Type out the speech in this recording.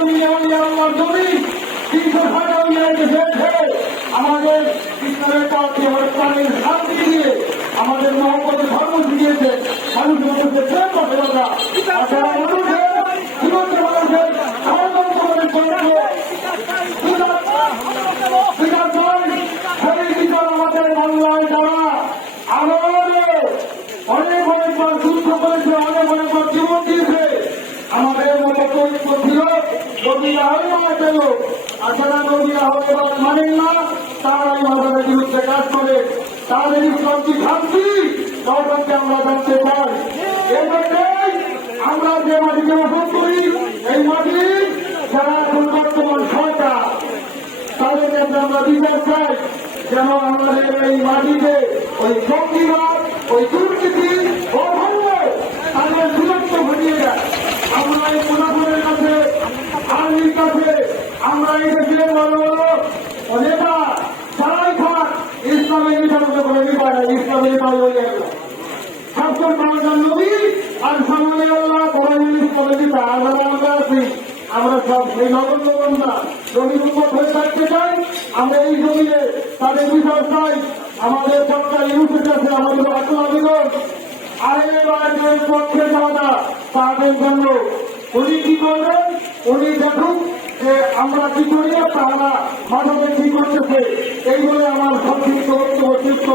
জমি ওই আল্লাহর তিনশো ষাট অন্যায়কে আমাদের নদীরা হয়ে পেল দর্শককে আমরা যে মাটিতে বসত করি এই মাটি যারা এখন বর্তমান সরকার তাদের আমরা বিচার চাই যেন আমাদের এই মাটিতে ওই শক্তিবাদ, ওই দুর্নীতি ও ভঙ্গ তাদের দূরত্ব ঘটিয়ে দেয় আমরা এই প্রশাসনের কাছে আর্মির কাছে আমরা এই দেশের বড় বড় ও নেতা যারাই থাক ইসলামের বিচারক করে নিপায় ইসলামের শাসন পাওয়া নবী আর সামনে আল্লাহ কোরআন করে দিতে আমরা আছি, আমরা সব সেই নগণ্য বন্ধা জমির উপর হয়ে থাকতে চাই। আমরা এই জমিনে তাদের বিচার চাই। আমাদের সরকার ইউসের কাছে আমাদের আত্ম আবেদন আইনের পক্ষে যাওয়া তাদের জন্য উনি কি করবেন? উনি দেখুন যে আমরা কি করি না তারা মানবে কি করতেছে? এই বলে আমার সংক্ষিপ্ত বক্তব্য